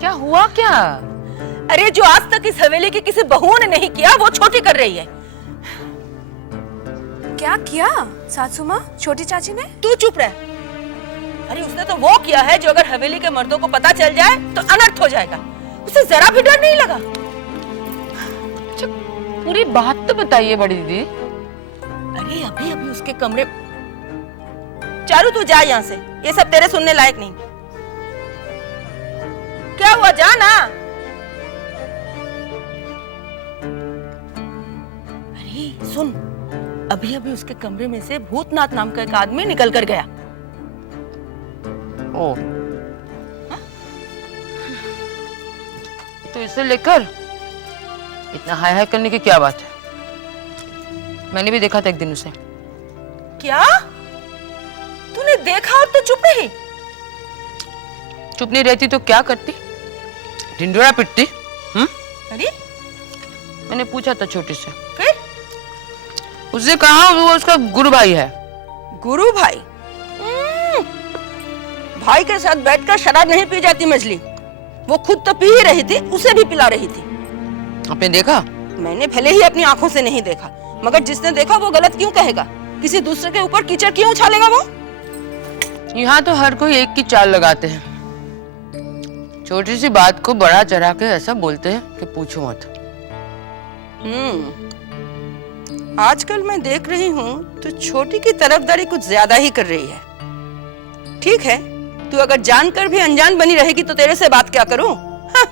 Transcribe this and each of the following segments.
क्या हुआ क्या? अरे जो आज तक इस हवेली की किसी बहू ने नहीं किया वो छोटी कर रही है। क्या किया सासू माँ, छोटी चाची ने? तू चुप रह। अरे उसने तो वो किया है जो अगर हवेली के मर्दों को पता चल जाए तो अनर्थ हो जाएगा। उसे जरा भी डर नहीं लगा। अच्छा, पूरी बात तो बताइए बड़ी दीदी। अरे अभी अभी उसके कमरे। चारू तू जा यहाँ से, ये सब तेरे सुनने लायक नहीं। क्या हुआ, जा ना। अरे सुन, अभी अभी उसके कमरे में से भूतनाथ नाम का एक आदमी निकल कर गया। ओ, तो इसे लेकर इतना हाय हाय करने की क्या बात है? मैंने भी देखा था एक दिन उसे। क्या तूने देखा और तू चुप रही? चुप नहीं रहती तो क्या करती? ढिंढोरा पिटती। अरे मैंने पूछा था छोटी से, फिर उसने कहा वो उसका गुरु भाई है। गुरु भाई? भाई के साथ बैठकर शराब नहीं पी जाती मछली। वो खुद तो पी ही रही थी, उसे भी पिला रही थी। आपने देखा? मैंने भले ही अपनी आंखों से नहीं देखा, मगर जिसने देखा वो गलत क्यों कहेगा? किसी दूसरे के ऊपर कीचड़ क्यों उछालेगा वो? यहाँ तो हर कोई एक की चाल लगाते हैं। छोटी सी बात को बड़ा चढ़ा के ऐसा बोलते हैं कि पूछो मत। आजकल मैं देख रही हूँ तो छोटी की तरफदारी कुछ ज्यादा ही कर रही है। ठीक है, तू अगर जानकर भी अनजान बनी रहेगी तो तेरे से बात क्या करूं? हाँ।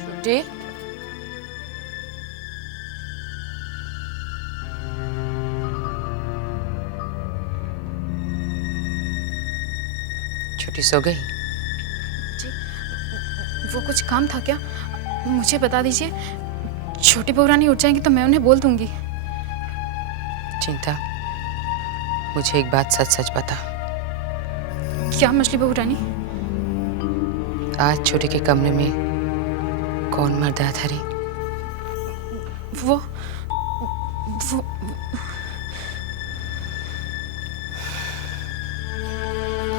छोटी, छोटी सो गई? जी, वो कुछ काम था क्या? मुझे बता दीजिए। छोटी बहू रानी उठ जाएंगी तो मैं उन्हें बोल दूंगी। चिंता, मुझे एक बात सच सच बता। क्या मछली बहू रानी? आज छोटे के कमरे में कौन मर्द आया था रे? वो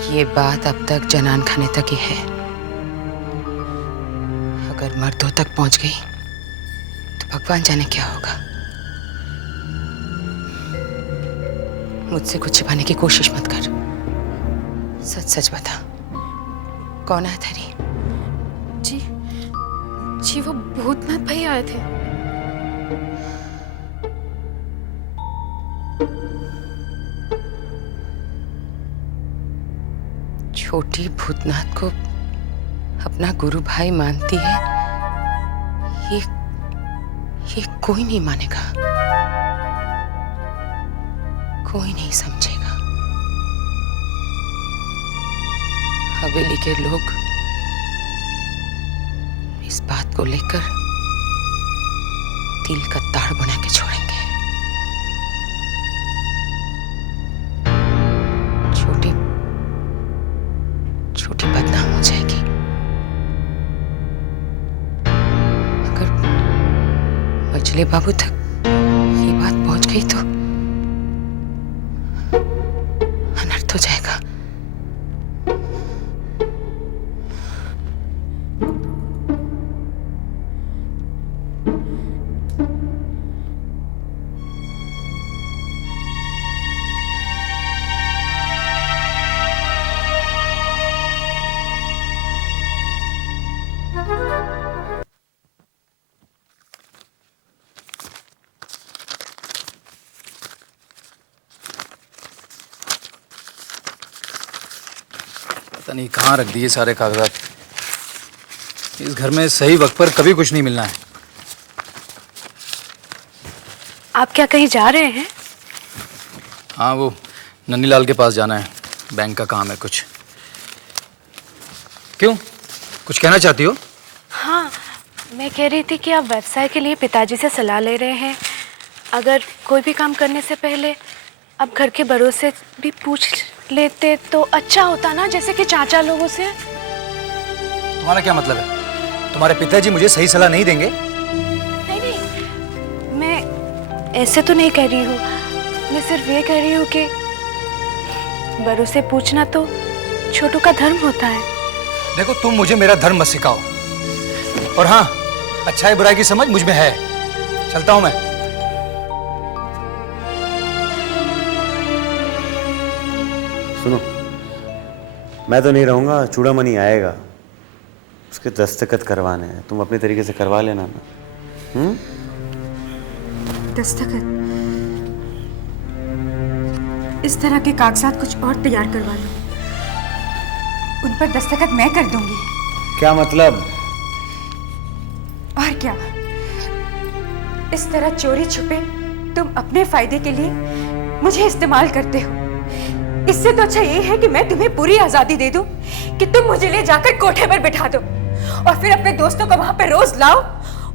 ये बात अब तक जनान खाने तक ही है। अगर मर्दों तक पहुंच गई तो भगवान जाने क्या होगा। मुझसे कुछ छिपाने की कोशिश मत कर। सच सच बता, कौन आया था रे? जी जी, वो भूतनाथ भाई आए थे। छोटी भूतनाथ को अपना गुरु भाई मानती है, ये कोई नहीं मानेगा, कोई नहीं समझेगा। हवेली के लोग इस बात को लेकर तिल का ताड़ बना के छोड़ेंगे। छोटी बदनाम हो जाएगी। अगर मछली बाबू तक ये बात पहुंच गई तो अनर्थ हो जाएगा। पता नहीं कहाँ रख दिए सारे कागजात। इस घर में सही वक्त पर कभी कुछ नहीं मिलना है। आप क्या कहीं जा रहे हैं? हाँ, वो नन्नीलाल के पास जाना है, बैंक का काम है कुछ। क्यों, कुछ कहना चाहती हो? हाँ, मैं कह रही थी कि आप व्यवसाय के लिए पिताजी से सलाह ले रहे हैं। अगर कोई भी काम करने से पहले आप घर के बड़ों से भी पूछ लेते तो अच्छा होता ना, जैसे कि चाचा लोगों से। तुम्हारा क्या मतलब है? तुम्हारे पिताजी मुझे सही सलाह नहीं देंगे? नहीं, मैं ऐसे तो नहीं कह रही हूँ। मैं सिर्फ ये कह रही हूँ कि बड़ों से पूछना तो छोटू का धर्म होता है। देखो, तुम मुझे मेरा धर्म मत सिखाओ। और हाँ, अच्छाई बुराई की समझ मुझ में है। चलता हूं मैं। सुनो, मैं तो नहीं रहूंगा, चूड़ामणि आएगा, उसके दस्तखत करवाने हैं। तुम अपने तरीके से करवा लेना ना। दस्तखत? इस तरह के कागजात कुछ और तैयार करवा लो, उन पर दस्तखत मैं कर दूंगी। क्या मतलब? और क्या, इस तरह चोरी छुपे तुम अपने फायदे के लिए मुझे इस्तेमाल करते हो। इससे तो अच्छा ये है कि मैं तुम्हें पूरी आजादी दे दूं कि तुम मुझे ले जाकर कोठे पर बिठा दो और फिर अपने दोस्तों को वहां पर रोज लाओ,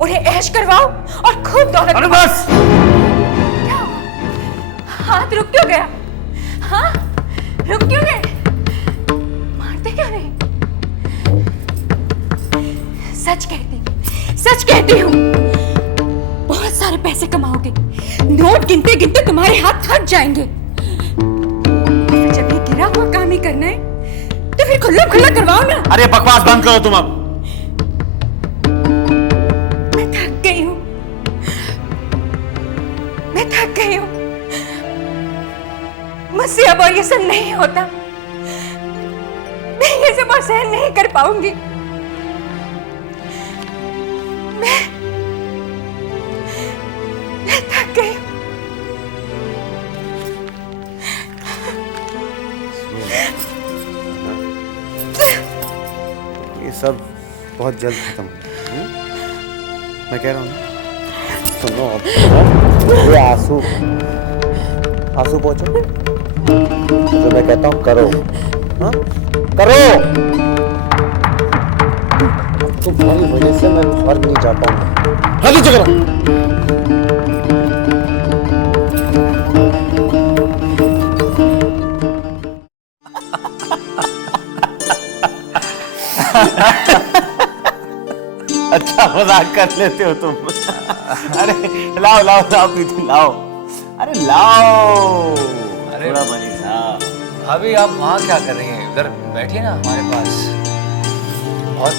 उन्हें ऐश करवाओ और खूब दौलत। अरे बस! क्या हुआ? हाथ रुक क्यों गया? हाँ, रुक क्यों गए? मारते क्यों नहीं? सच कहती हूँ, बहुत सारे पैसे कमाओगे, नोट गिनते गिनते तुम्हारे हाथ थक जाएंगे। फिर जब ये गिरा हुआ काम ही करना है तो फिर खुल्ला खुल्ला करवाओ ना। अरे बकवास बंद करो तुम अब। मैं थक गई हूँ, मुझसे अब और ये सब नहीं होता। मैं ये सब और सहन नहीं कर पाऊंगी। मैं थक गई हूँ। ये सब बहुत जल्द खत्म हो। मैं कह रहा हूँ ना, सुनो अब ये आंसू पोंछो, जो मैं कहता हूँ करो। हाँ, करो। तुम्हारी वजह से मैं घर नहीं जा पाऊंगा। हाँ, नीचे करो। अच्छा मजाक कर लेते हो तुम। अरे लाओ लाओ लाओ प्रीति लाओ। अरे लाओ। अरे थोड़ा बनी साहब। भाभी, आप वहाँ क्या कर रही हैं? उधर बैठिए ना हमारे पास। बहुत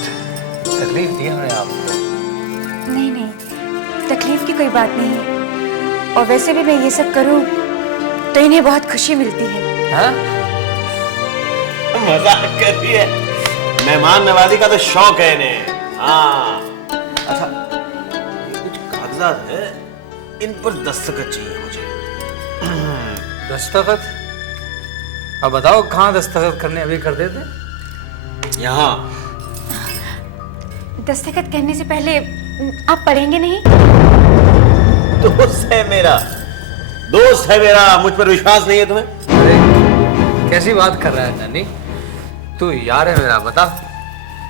तकलीफ दी हमने आपको। नहीं, तकलीफ की कोई बात नहीं है। और वैसे भी मैं ये सब करूं तो इन्हें बहुत खुशी मिलती है। हाँ? मजाक कर रही है। मेहमान नवाजी का तो शौक है इन्हें। हाँ। अच्छा, ये कुछ कागजात है, इन पर दस्तखत चाहिए मुझे। दस्तखत? अब बताओ कहाँ दस्तखत करने, अभी कर देते। यहाँ। दस्तखत करने से पहले आप पढ़ेंगे नहीं? दोस्त है मेरा, मुझ पर विश्वास नहीं है तुम्हें? अरे कैसी बात कर रहा है नानी? तू यार है मेरा, बता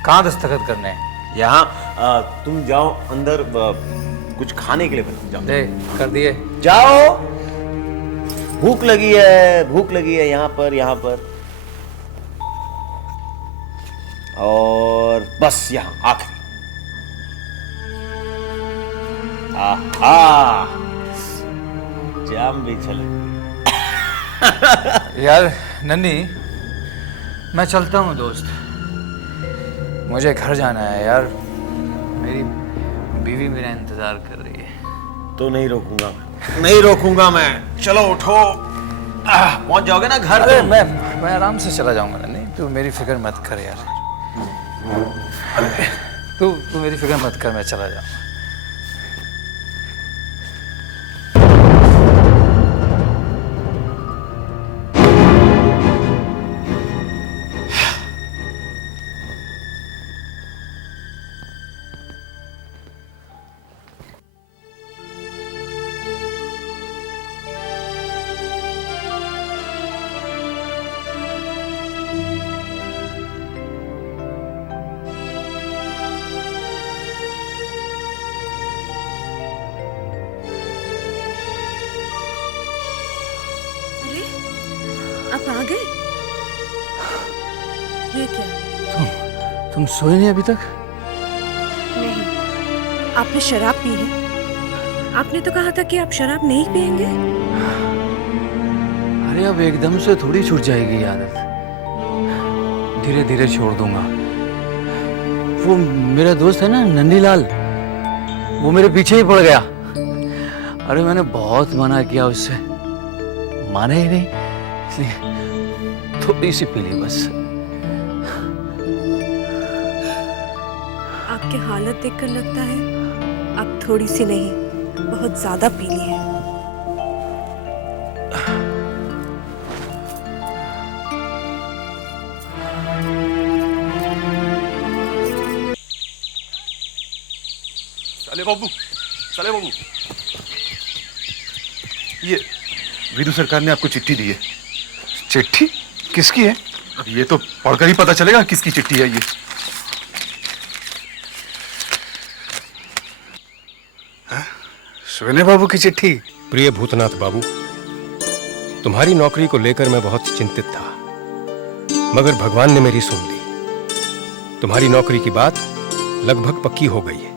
कहाँ दस्तखत करने हैं? यहाँ तुम जाओ अंदर, कुछ खाने के लिए जाओ। दे कर दिए। जाओ, भूख लगी है यहाँ पर और बस यहाँ आखिरी। आहा, जाम भी छलक। यार नन्नी, मैं चलता हूँ दोस्त, मुझे घर जाना है यार। मेरी बीवी मेरा इंतजार कर रही है। तो नहीं रोकूंगा मैं। चलो उठो, पहुंच जाओगे ना घर। अरे मैं आराम से चला जाऊंगा नन्नी, तू मेरी फिक्र मत कर यार। तू मेरी फिक्र मत कर, मैं चला जाऊंगा। आप आ गए? ये क्या? तुम सोए नहीं अभी तक? नहीं, आपने शराब पी है। आपने तो कहा था कि आप शराब नहीं पिएंगे। अब एकदम से थोड़ी छूट जाएगी ये आदत, धीरे धीरे छोड़ दूंगा। वो मेरा दोस्त है ना नंदीलाल, वो मेरे पीछे ही पड़ गया। अरे मैंने बहुत मना किया उससे, माने ही नहीं, इसलिए थोड़ी सी पी ली बस। आपकी हालत देखकर लगता है आप थोड़ी सी नहीं बहुत ज्यादा पी ली है। साले बाबू, साले बाबू, ये विदु सरकार ने आपको चिट्ठी दी है। चिट्ठी किसकी है? अब ये तो पढ़कर ही पता चलेगा किसकी चिट्ठी है ये। सुविनय बाबू की चिट्ठी? प्रिय भूतनाथ बाबू, तुम्हारी नौकरी को लेकर मैं बहुत चिंतित था, मगर भगवान ने मेरी सुन ली। तुम्हारी नौकरी की बात लगभग पक्की हो गई है।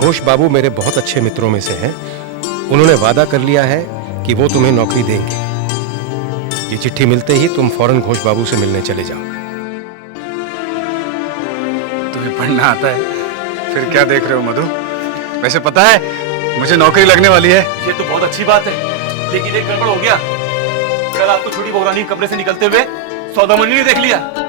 घोष बाबू मेरे बहुत अच्छे मित्रों में से हैं। उन्होंने वादा कर लिया है कि वो तुम्हें नौकरी देंगे। ये चिट्ठी मिलते ही तुम फौरन घोष बाबू से मिलने चले जाओ। तुम्हें पढ़ना आता है? फिर क्या देख रहे हो मधु? वैसे पता है मुझे नौकरी लगने वाली है। ये तो बहुत अच्छी बात है, लेकिन एक गड़बड़ हो गया। कल आपको छोटी बहुरानी कमरे से निकलते हुए सौदामणि ने देख लिया।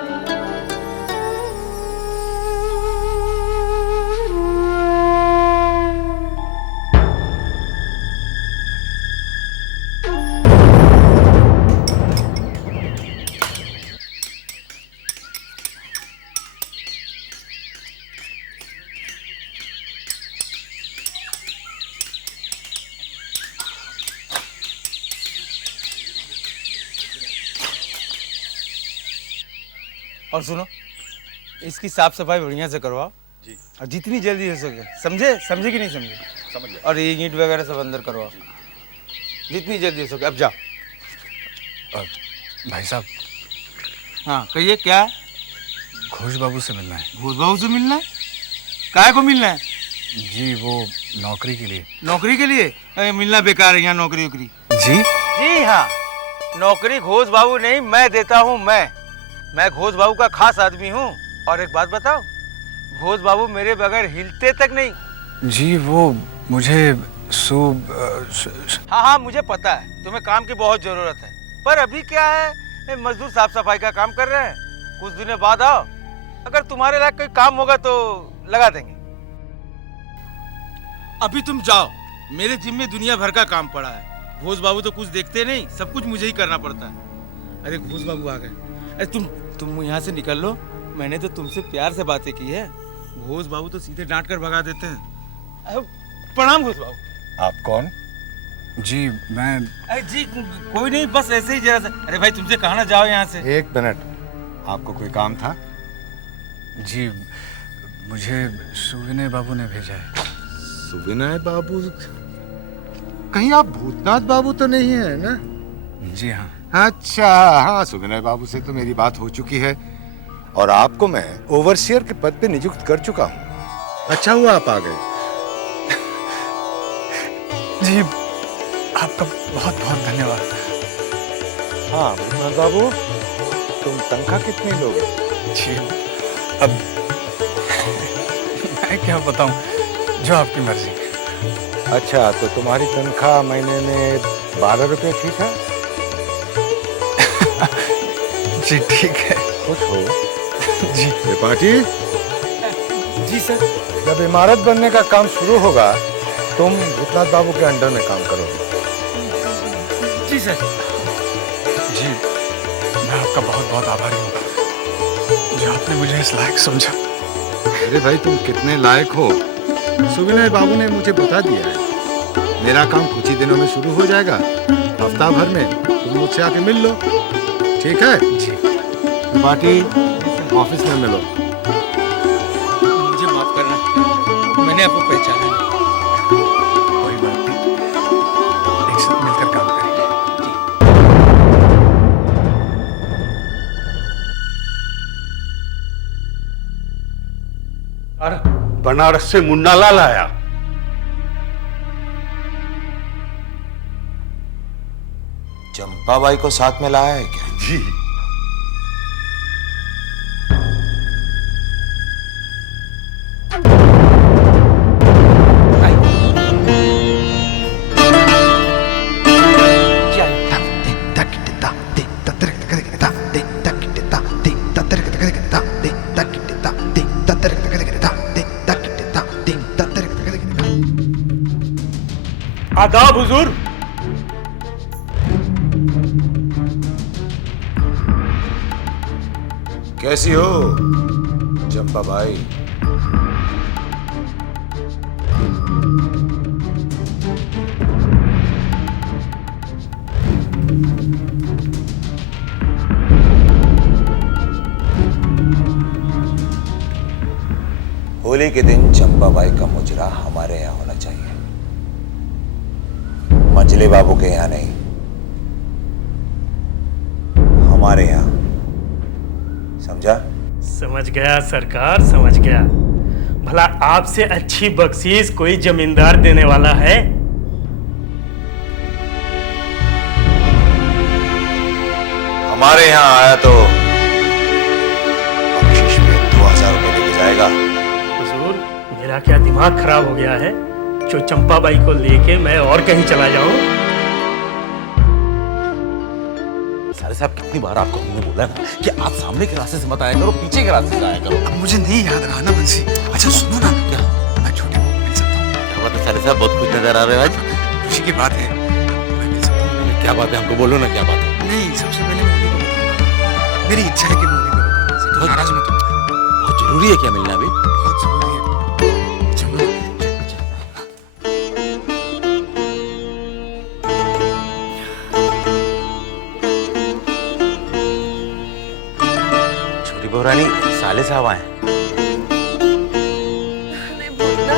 और सुनो, इसकी साफ सफाई बढ़िया से करवाओ जी, और जितनी जल्दी हो सके। समझे? समझे कि नहीं समझे? समझ गया। और ये ईंट वगैरह सब अंदर करवाओ जितनी जल्दी हो सके। अब जाओ। भाई साहब, हाँ कहिए, क्या है? घोष बाबू से मिलना है। घोष बाबू से मिलना है? काहे को मिलना है? जी वो नौकरी के लिए। नौकरी के लिए? अरे मिलना बेकार है यहाँ नौकरी वोकरी। जी जी हाँ, नौकरी घोष बाबू नहीं मैं देता हूँ। मैं घोष बाबू का खास आदमी हूँ। और एक बात बताओ, घोष बाबू मेरे बगैर हिलते तक नहीं। जी वो मुझे हाँ मुझे पता है तुम्हें काम की बहुत जरूरत है, पर अभी क्या है, मजदूर साफ सफाई का काम कर रहे हैं। कुछ दिनों बाद आओ, अगर तुम्हारे लायक कोई काम होगा तो लगा देंगे। अभी तुम जाओ, मेरे जिम्मे दुनिया भर का काम पड़ा है। घोष बाबू तो कुछ देखते नहीं, सब कुछ मुझे ही करना पड़ता है। अरे घोष बाबू आ गए। अरे तुम यहाँ से निकल लो, मैंने तो तुमसे प्यार से बातें की है। घोष बाबू तो सीधे डांट कर भगा देते हैं। प्रणाम घोष बाबू। आप कौन? जी मैं। अरे जी कोई नहीं, बस ऐसे ही जरा सा। अरे भाई तुमसे कहा ना जाओ यहाँ से। एक मिनट, आपको कोई काम था? जी मुझे सुविनय बाबू ने भेजा है। सुविनय बाबू? कहीं आप भूतनाथ बाबू तो नहीं है ना? जी हाँ। अच्छा हाँ, सुविनय बाबू से तो मेरी बात हो चुकी है और आपको मैं ओवरसियर के पद पे नियुक्त कर चुका हूँ। अच्छा हुआ आप आ गए। जी आपका बहुत बहुत धन्यवाद। हाँ भूतनाथ बाबू, तुम तनख्वाह कितनी लोगे? जी अब मैं क्या बताऊं, जो आपकी मर्जी। अच्छा तो तुम्हारी तनख्वाह महीने में 12 रुपए, ठीक है? जी ठीक है। खुश हो? जी। त्रिपाठी जी सर। जब इमारत बनने का काम शुरू होगा तुम भूतनाथ बाबू के अंडर में काम करोगे। जी सर। जी मैं आपका बहुत बहुत आभारी हूँ जो आपने मुझे इस लायक समझा। अरे भाई तुम कितने लायक हो, सुविनय बाबू ने मुझे बता दिया है। मेरा काम कुछ ही दिनों में शुरू हो जाएगा, हफ्ता भर में तुम मुझसे आके मिल लो, ठीक है? जी। पार्टी ऑफिस में मिलो। मुझे माफ करना, मैंने आपको पहचाना नहीं। कोई बात नहीं, एक साथ मिलकर काम करेंगे। बनारस से मुन्ना लाल आया। चंपा चंपा बाई को साथ में लाया है क्या? जी। आदाब हुजूर। कैसी हो चंपा बाई? होली के दिन चंपा बाई का मुजरा हमारे यहाँ होना चाहिए, मंजले बाबू के यहाँ नहीं, हमारे यहाँ। समझा? समझ गया सरकार, समझ गया। भला आपसे अच्छी बख्शीश कोई जमींदार देने वाला है? हमारे यहाँ आया तो बख्शीश में 2000 रुपए लेके जाएगा। हुजूर, मेरा क्या दिमाग खराब हो गया है जो चंपा बाई को लेके मैं और कहीं चला जाऊं? साले साहब, कितनी बार आपको हमने बोला ना कि आप सामने के रास्ते से मत आया करो, पीछे के रास्ते से आया करो। अब मुझे नहीं याद रहा ना बंसी। अच्छा सुनो ना, मैं छोटे बहू को मिल सकता हूँ? क्या बात है साले साहब, बहुत खुश नजर आ रहे हो आज। खुशी की बात है, मैं मिल सकता हूँ? क्या बात है, हमको बोलो ना क्या बात है। नहीं, सबसे पहले मैं उन्हीं को बताऊंगा। मेरी इच्छा है कि मैं उन्हीं को बताऊँ। नाराज मत हो। बहुत जरूरी है क्या मिलना भी? बहुत जरूरी है। चलो। छोटी बहू रानी, साले साहब आए। बोलना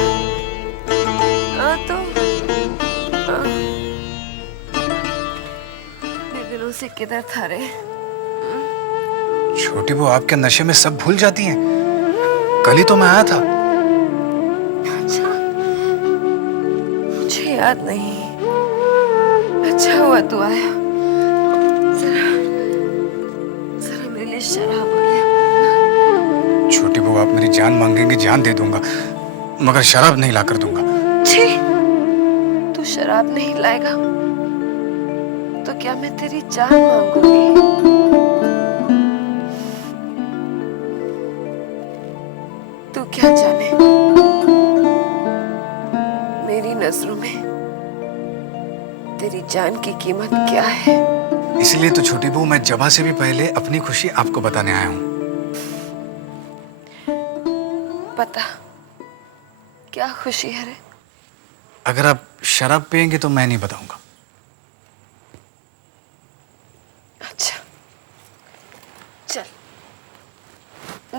तो दिलों से किधर था रे? छोटी बहू आपके नशे में सब भूल जाती हैं। कल ही तो मैं आया था। अच्छा, मुझे याद नहीं। अच्छा हुआ तू आया। जरा जरा मेरे लिए शराब हो गया। छोटी बहू, आप मेरी जान मांगेंगे, जान दे दूंगा, मगर शराब नहीं लाकर दूंगा। छी, तू शराब नहीं लाएगा तो क्या मैं तेरी जान मांगूंगी? तू क्या जाने मेरी नजरों में तेरी जान की कीमत क्या है। इसलिए तो छोटी बहू, मैं जबा से भी पहले अपनी खुशी आपको बताने आया हूँ। पता क्या खुशी है रे? अगर आप शराब पियेंगे तो मैं नहीं बताऊंगा। अच्छा चल,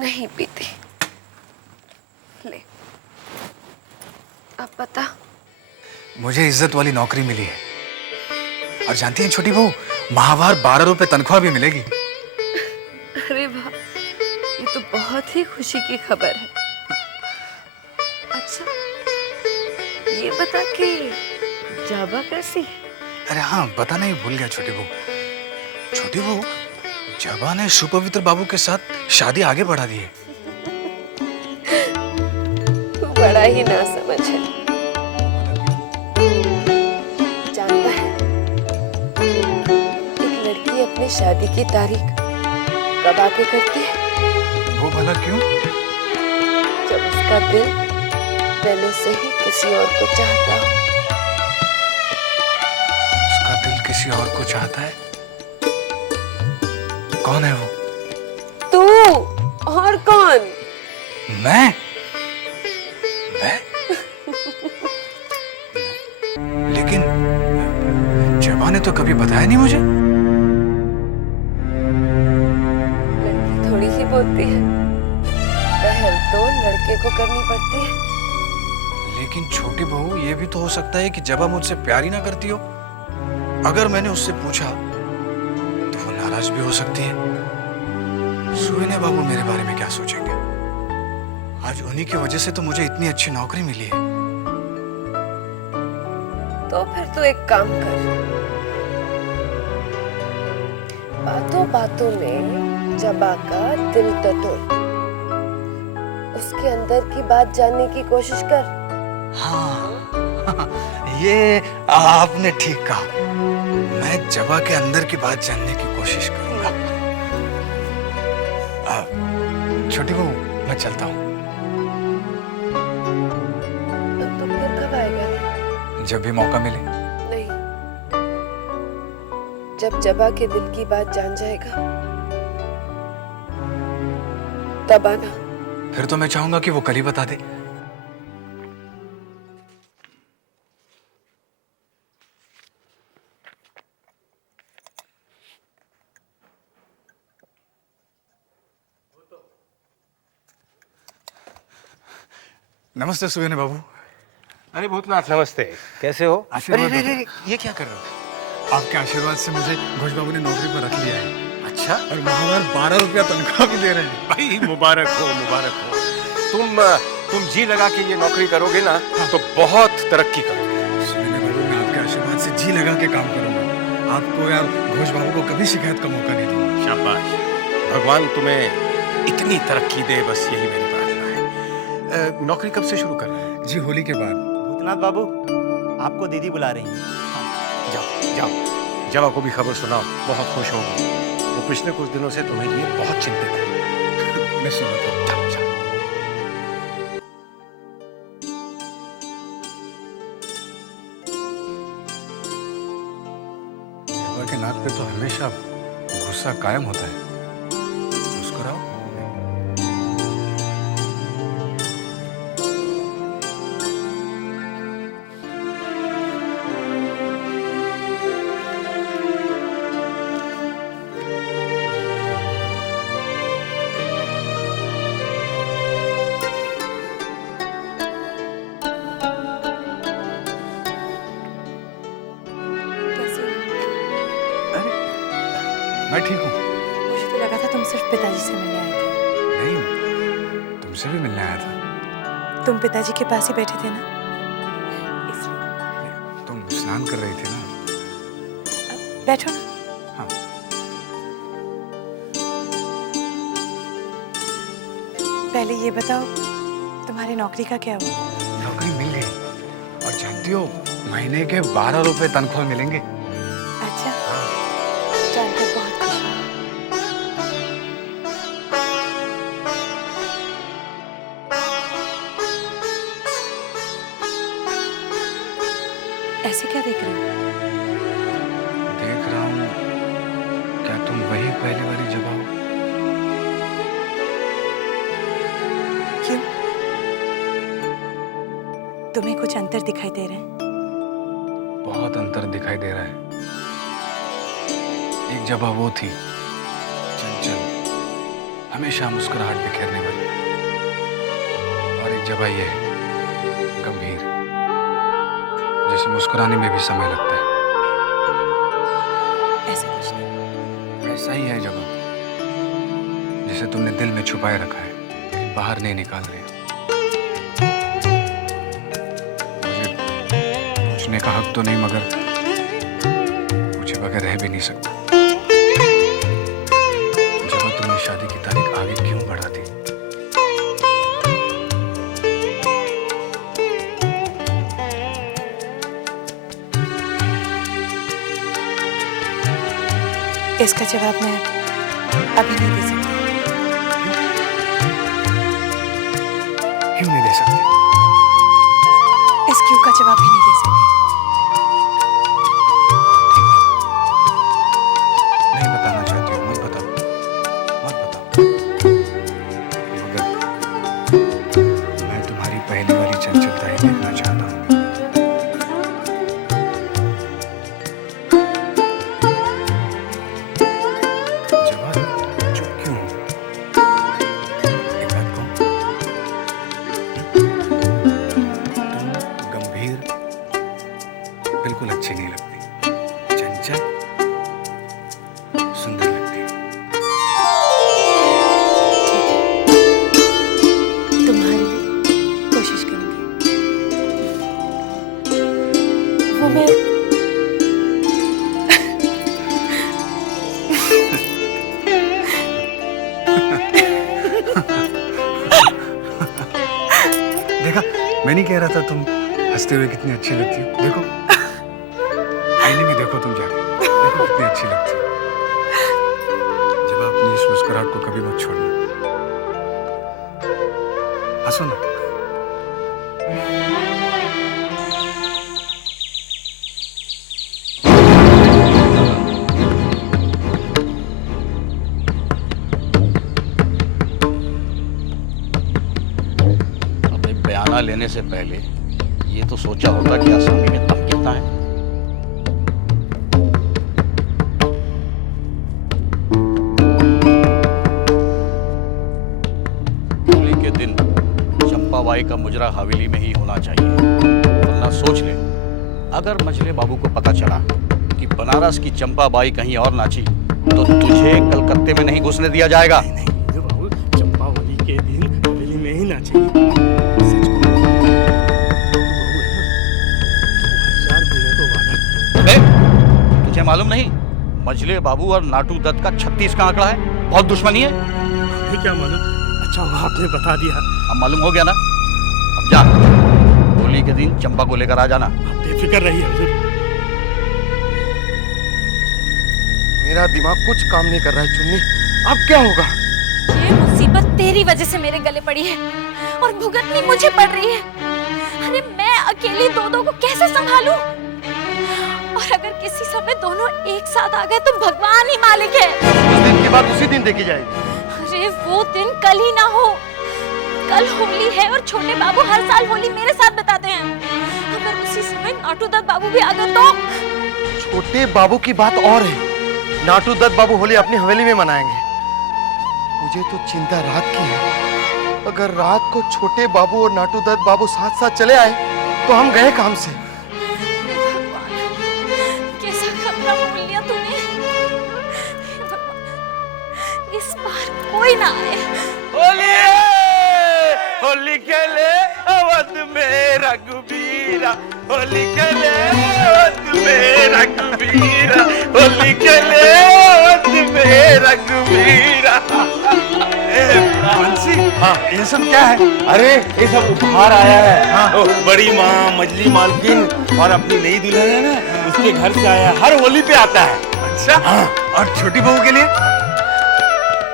नहीं पीती। ले, अब बता। मुझे इज्जत वाली नौकरी मिली है, और जानती हैं छोटी बहू, माहवार 12 रुपए तनख्वाह भी मिलेगी। अरे वाह, ये तो बहुत ही खुशी की खबर है। अच्छा, ये बता कि जाबा कैसी है? अरे हाँ, बताना ही भूल गया छोटी बहू। छोटी बहू, जाबा ने सुपवित्र बाबू के साथ शादी आगे बढ़ा दी है। तू बड़ा ही ना समझ है। जानता है, एक लड़की अपनी शादी की तारीख कब आगे करती है? वो भला क्यों? जब उसका दिल पहले से ही किसी और को चाहता हो। उसका दिल किसी और को चाहता है? कौन है वो? तू और कौन? मैं? लेकिन जबा ने तो कभी बताया नहीं मुझे। लड़की थोड़ी ही बोलती है, पहल तो लड़के को करनी पड़ती है। लेकिन छोटी बहू, ये भी तो हो सकता है कि जबा मुझसे प्यार ही ना करती हो। अगर मैंने उससे पूछा तो वो नाराज भी हो सकती है। सुविनय बाबू मेरे बारे में क्या सोचेंगे? आज उन्हीं की वजह से तो मुझे इतनी अच्छी नौकरी मिली है। तो फिर तू एक काम कर, बातों बातों में जबा का दिल टटोल, उसके अंदर की बात जानने की कोशिश कर। हाँ, ये आपने ठीक कहा। मैं जबा के अंदर की बात जानने की कोशिश करूंगा। छोटी बहू, मैं चलता हूँ। तो फिर कब आएगा? जब भी मौका मिले। नहीं, जब जबा के दिल की बात जान जाएगा तब आना। फिर तो मैं चाहूंगा कि वो कल ही बता दे। नमस्ते सुवेने बाबू। अरे भूतनाथ, नमस्ते। कैसे हो? आशीर्वाद। अरे, ये क्या कर रहे हो? आपके आशीर्वाद से मुझे घोष बाबू ने नौकरी पर रख लिया है। अच्छा। और महावर 12 रुपया तनख्वाह भी दे रहे हैं। भाई मुबारक हो, मुबारक हो। तुम जी लगा के ये नौकरी करोगे ना, तो बहुत तरक्की करोगे। सुवेने बाबू, मैं आपके आशीर्वाद से जी लगा के काम करूंगा। आपको या घोष बाबू को कभी शिकायत का मौका नहीं दूंगा। शाबाश, भगवान तुम्हें इतनी तरक्की दे, बस यही मेरी प्रार्थना है। नौकरी कब से शुरू कर रहे हैं? जी, होली के बाद। भूतनाथ बाबू, आपको दीदी बुला रही हैं। जाओ जाओ, जवा को भी खबर सुनाओ, बहुत खुश होगी। वो पिछले कुछ दिनों से तुम्हें लिए बहुत चिंतित है। मैं सुनाता हूँ। जाओ जाओ। जबा के नाक पे तो हमेशा गुस्सा कायम होता है। मुस्कुराओ। मैं ठीक हूँ। मुझे तो लगा था तुम सिर्फ पिताजी से मिलने आए थे। नहीं, तुमसे भी मिलने आया था। तुम पिताजी के पास ही बैठे थे ना? तुम स्नान कर रही थी ना? बैठो ना। हाँ। पहले ये बताओ, तुम्हारी नौकरी का क्या हुआ? नौकरी मिल गई, और जानती हो, महीने के 12 रुपए तनख्वाह मिलेंगे। अच्छा, जानकर बहुत खुशी हुई। ऐसे क्या देख रहे हो? देख रहा हूँ, क्या तुम वही पहली वाली जगह हो? क्यों? तुम्हें कुछ अंतर दिखाई दे रहे हैं? बहुत अंतर दिखाई दे रहा है। एक जगह वो थी, चंचल, हमेशा मुस्कुराहट बिखेरने वाली, और एक जगह ये है, गंभीर, जिसे मुस्कुराने में भी समय लगता है। ऐसा कुछ नहीं। ऐसा ही है जगह, जिसे तुमने दिल में छुपाए रखा है, लेकिन बाहर नहीं निकाल रहे हो। मुझे पूछने का हक तो नहीं, मगर पूछे बगैर रह भी नहीं सकता। जब तुमने शादी की तारीख आगे क्यों बढ़ा दी? इसका जवाब मैं अभी नहीं दे सकती। क्यों नहीं दे सकती? इस क्यों का जवाब भी नहीं दे सकती। नहीं बताना चाहती हो, मत बताओ, मत बताओ। मगर मैं तुम्हारी पहली वाली चंचलता ही देखना चाहता हूँ। बिल्कुल अच्छी नहीं लगती, चंचल सुंदर लगती है। तुम्हारे लिए कोशिश करूंगी। वो मैं मैं नहीं कह रहा था तुम हंसते हुए कितनी अच्छी लगती हो। देखो आईने में देखो तुम जाके, देखो कितनी अच्छी लगती हो। जब अपनी इस मुस्कुराहट को कभी मत छोड़ना। हंसो ना। बयाना लेने से पहले ये तो सोचा होता कि आसामी में दम कितना है। होली के दिन चंपाबाई का मुजरा हवेली में ही होना चाहिए, वरना सोच ले अगर मझले बाबू को पता चला कि बनारस की चंपाबाई कहीं और नाची तो तुझे कलकत्ते में नहीं घुसने दिया जाएगा। नहीं बाबू, चंपावली के दिन हवेली में ही नाचेगी। तुझे मालूम नहीं मझले बाबू और नाटू दत्त का 36 का आंकड़ा है, बहुत दुश्मनी है। हमें क्या मालूम, अच्छा हुआ आपने बता दिया। अब मालूम हो गया ना, अब जा होली के दिन चंपा को लेकर आ जाना। बेफिक्र रहिए हुजूर। मेरा दिमाग कुछ काम नहीं कर रहा है चुन्नी, अब क्या होगा? ये मुसीबत तेरी वजह से मेरे गले पड़ी है और भुगतनी मुझे पड़ रही है। अरे मैं अकेली दो को कैसे संभालूं? और अगर किसी समय दोनों एक साथ आ गए तो भगवान ही मालिक है। उस दिन की बात उसी दिन देखी जाएगी। अरे वो दिन कल ही ना हो, कल होली है और छोटे बाबू हर साल होली मेरे साथ बिताते हैं। अगर उसी समय नाटू दत्त बाबू भी आ गए तो? छोटे बाबू की बात और है, नाटू दत्त बाबू होली अपनी हवेली में मनाएंगे। मुझे तो चिंता रात की है, अगर रात को छोटे बाबू और नाटू दत्त बाबू साथ साथ चले आए तो हम गए काम से। कैसा खतरा मोल लिया तूने? इस बार कोई ना आए। होली होली खेले अवध में रघुबीरा, होली खेले अवध में रघुबीरा, होली खेले अवध में रघुबीरा। बंसी, हाँ ये सब क्या है? अरे ये सब उपहार आया है। हाँ। बड़ी माँ मजली मालकिन और अपनी नई दुल्हन है ना, उसके घर से आया, हर होली पे आता है। अच्छा हाँ। और छोटी बहू के लिए?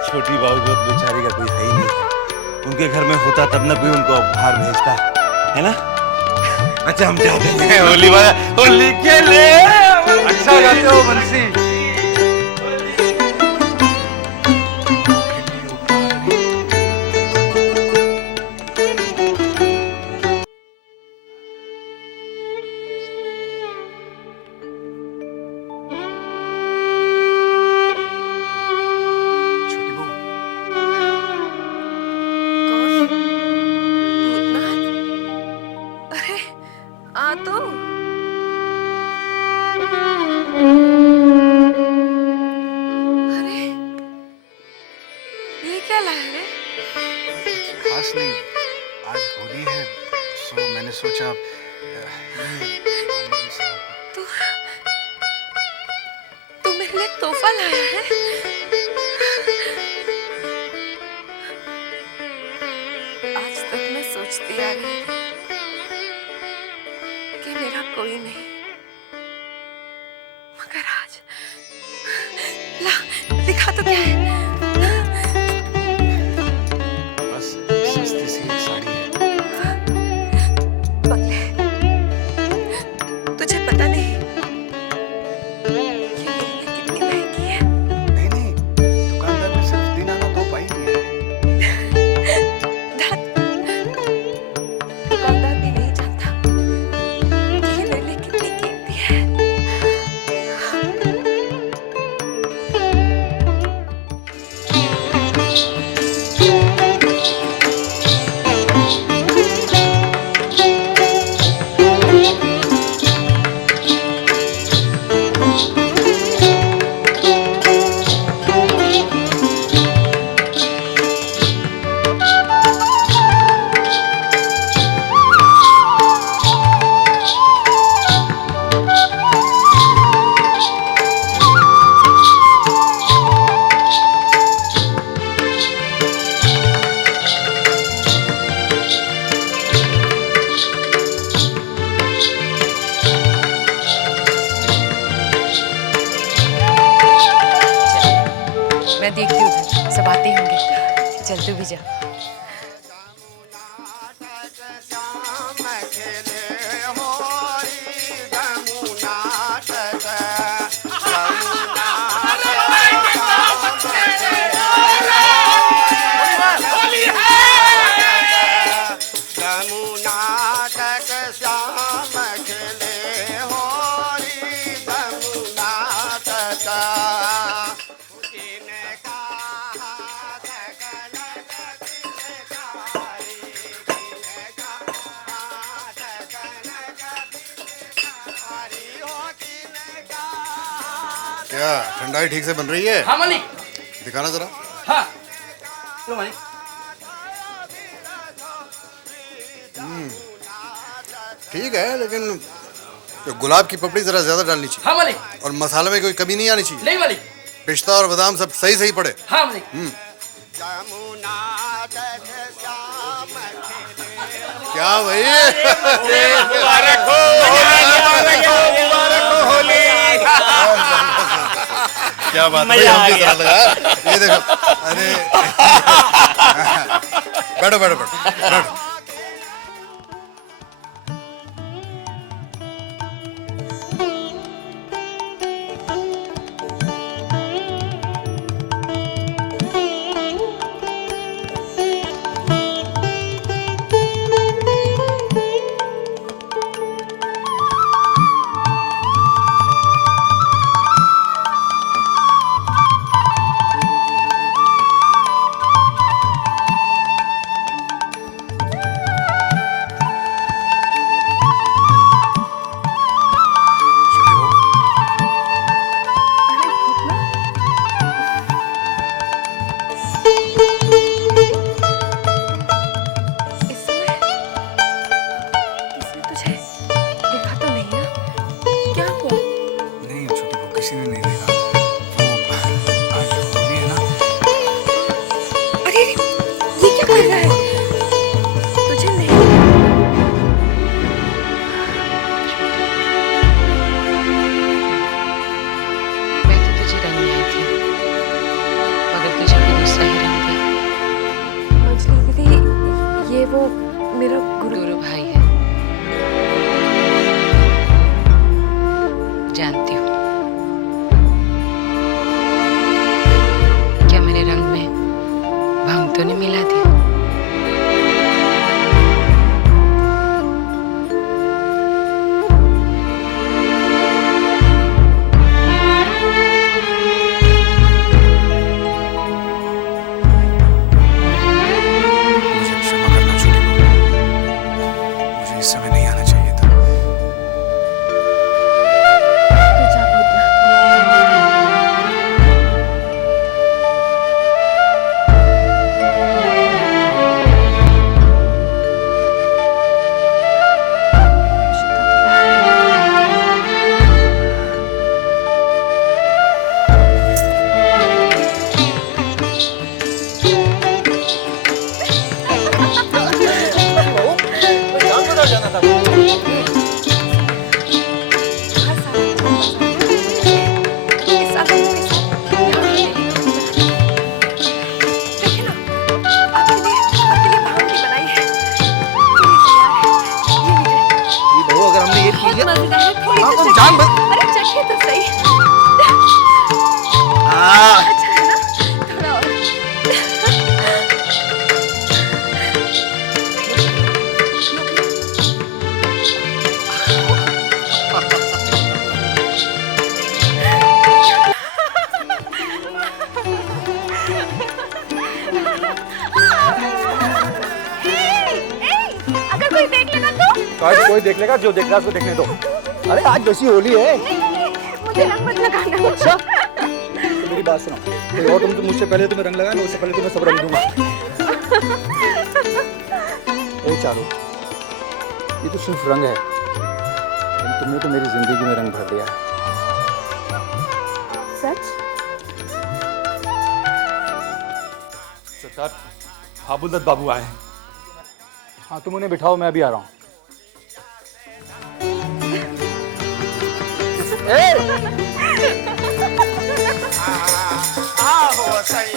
छोटी बहू जो बेचारी का कोई है ही नहीं, उनके घर में होता तब ना कोई उनको उपहार भेजता है ना। अच्छा हम जाते हैं होली वाला, होली खेले। अच्छा गाते हो बंसी। खास नहीं, आज होली है सो मैंने सोचा तू मेरे लिए तोहफा लाया है? आज तक मैं सोचती आ रही थी कि मेरा कोई नहीं, मगर आज ला दिखा तो क्या है। सस्ती सी एक साड़ी है। बगले, तुझे पता नहीं ये मेरे लिए कितनी महंगी है? नहीं, दुकानदार ने सिर्फ 3 आना 2 पाई दिया है। दुकानदार भी नहीं जानता कि ये मेरे लिए कितनी कीमती है। मैं देखती हूँ उधर, सब आते ही होंगे। चल तू भी जा। क्या ठंडाई ठीक से बन रही है? हाँ मालिक। दिखाना जरा। हाँ लो मालिक। ठीक है, लेकिन तो गुलाब की पपड़ी जरा ज्यादा डालनी चाहिए। हाँ मालिक। और मसाले में कोई कमी नहीं आनी चाहिए। नहीं मालिक। पिस्ता और बादाम सब सही सही पड़े। हाँ मालिक। क्या भाई? मुबारक हो, मुबारक हो होली। क्या बात है, हम भी लगा। ये देखो, अरे बैठो बैठो बैठो बैठो। गुरु भाई है, जानती हूँ। क्या मेरे रंग में भंग तो नहीं मिला दी? इस समय नहीं आना चाहिए था। जान अरे चखिए तो सही। अच्छा है ना, थोड़ा और। अगर कोई देख लेगा तो? कोई देख लेगा, जो देख रहा है उसको देखने दो। अरे आज वैसी होली है। मुझे रंग मत लगाना। अच्छा तो मेरी बात सुनो, कोई और तुम मुझसे पहले तुम्हें रंग लगाए, मैं उससे पहले तुम्हें सब रंग दूंगा। ए चारू, ये तो सिर्फ रंग है, लेकिन तुमने तो मेरी जिंदगी में रंग भर दिया है। सच? सरकार, हाबुलदत्त बाबू आए हैं। हाँ तुम उन्हें बिठाओ, मैं अभी आ रहा हूँ। आओ सही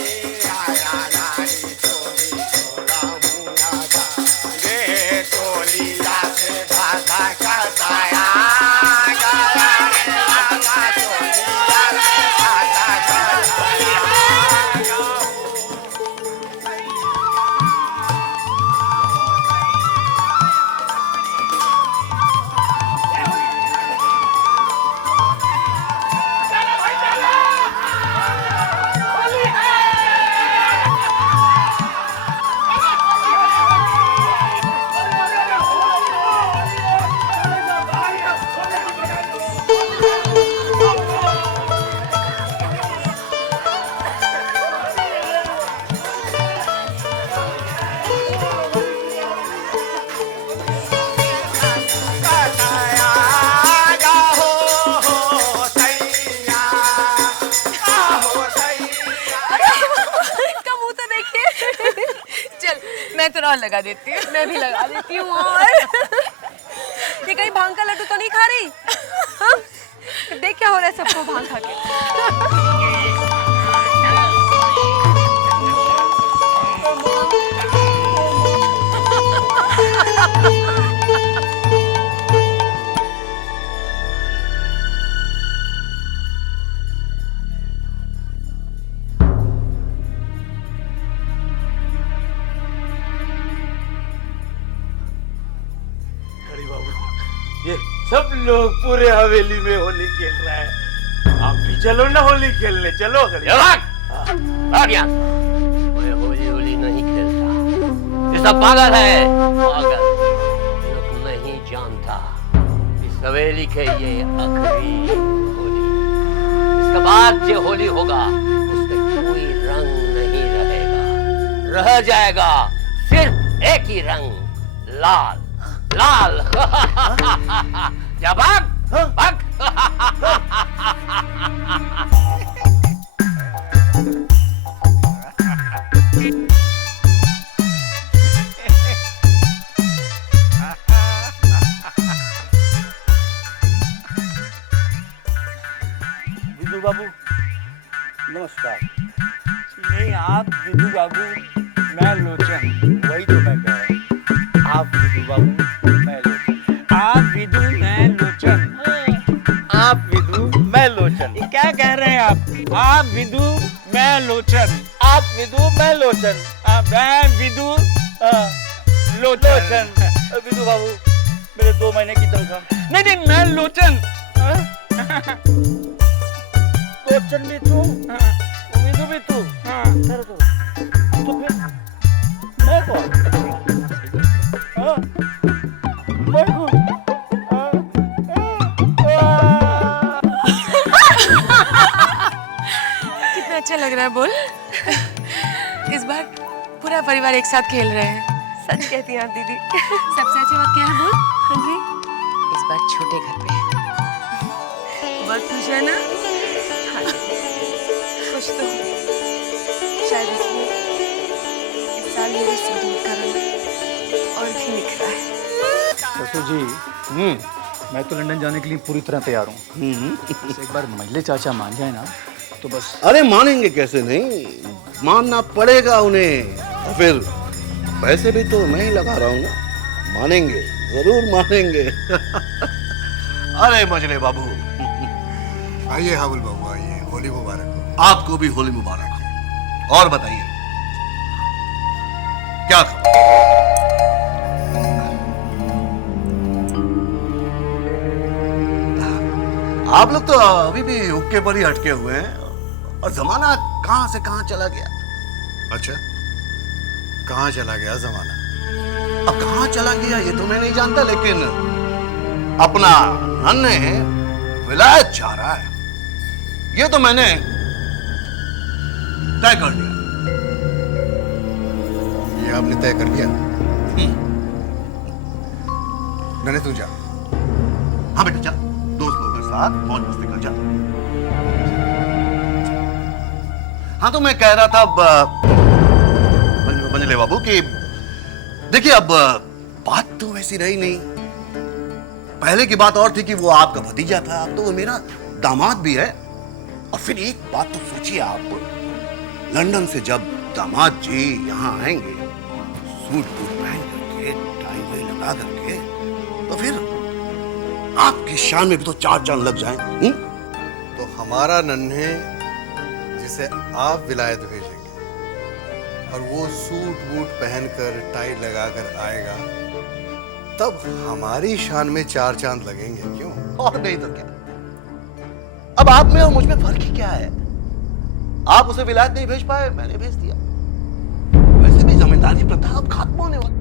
थोड़ा और लगा देती हूँ। मैं भी लगा देती हूँ। और ये कहीं भांग का लड्डू तो नहीं खा रही? हाँ? देख क्या हो रहा है सबको भांग खा के। ये सब लोग पूरे हवेली में होली खेल रहे हैं, आप भी चलो ना होली खेलने। चलो मैं होली नहीं खेलता। ये सब पागल है, पागल। लोग नहीं जानता इस हवेली के ये आखिरी होली। इसके बाद जो होली होगा उसमें कोई रंग नहीं रहेगा, रह जाएगा सिर्फ एक ही रंग, लाल लाल। क्या भाग भाग। विदु बाबू नमस्कार। नहीं आप विदु बाबू, मैं लोचन। वही तो मैं कह रहा हूँ, आप विदु बाबू मैं लोचन। आप विदु मैं लोचन। आप विदु मैं लोचन। ये क्या कह रहे हैं आप विदु मैं लोचन। आप विदु मैं लोचन। मैं विदु लोचन। विदु बाबू मेरे 2 महीने की तनख्वाह। नहीं मैं लोचन। लोचन भी तू, विदु भी तू। तो फिर मैं कौन? मैं कौन? कितना अच्छा लग रहा है बोल। इस बार पूरा परिवार एक साथ खेल रहे हैं। सच कहती हैं आप दीदी। सबसे अच्छी बात क्या है बोल? हाँ जी। इस बार छोटे घर पे है। बहुत खुश है ना? हाँ खुश तो हूँ। शायद इसमें इस साल मेरे सिंदूर का रंग और भी निखरा है। ससुर जी, मैं तो लंदन जाने के लिए पूरी तरह तैयार हूँ। एक बार मजले चाचा मान जाए ना तो बस। अरे मानेंगे कैसे नहीं, मानना पड़ेगा उन्हें। और फिर पैसे भी तो मैं ही लगा रहा हूँ ना, मानेंगे, जरूर मानेंगे। अरे मजले बाबू। आइए हाबुल बाबू, आइए। होली मुबारक। आपको भी होली मुबारक। और बताइए क्या खबर? आप लोग तो अभी भी हुक्के पर ही अटके हुए हैं, और जमाना कहां से कहां चला गया। अच्छा, कहाँ चला गया जमाना? अब कहां चला गया ये तो मैं नहीं जानता, लेकिन अपना नन्हे विलायत जा रहा है, ये तो मैंने तय कर लिया। ये आपने तय कर लिया? नन्हे तू जा। हाँ बेटा चल, दोस्त लोगों के साथ मौज मस्ती कर जा। हाँ तो मैं कह रहा था मंजले बाबू कि देखिए अब बात तो वैसी रही नहीं। पहले की बात और थी कि वो आपका भतीजा था, अब तो वो मेरा दामाद भी है। और फिर एक बात तो सोचिए आप, लंदन से जब दामाद जी यहाँ आएंगे सूट बूट पहन करके, टाई वाई लगा करके, तो फिर आपकी शान में भी तो 4 चांद लग जाएं। तो हमारा नन्हे जिसे आप विलायत भेजेंगे और वो सूट बूट पहनकर टाई लगाकर आएगा, तब हमारी शान में 4 चांद लगेंगे। क्यों? और नहीं तो क्या। अब आप में और मुझ में फर्क ही क्या है? आप उसे विलायत नहीं भेज पाए, मैंने भेज दिया। वैसे भी जमींदारी प्रथा अब खत्म होने वाली।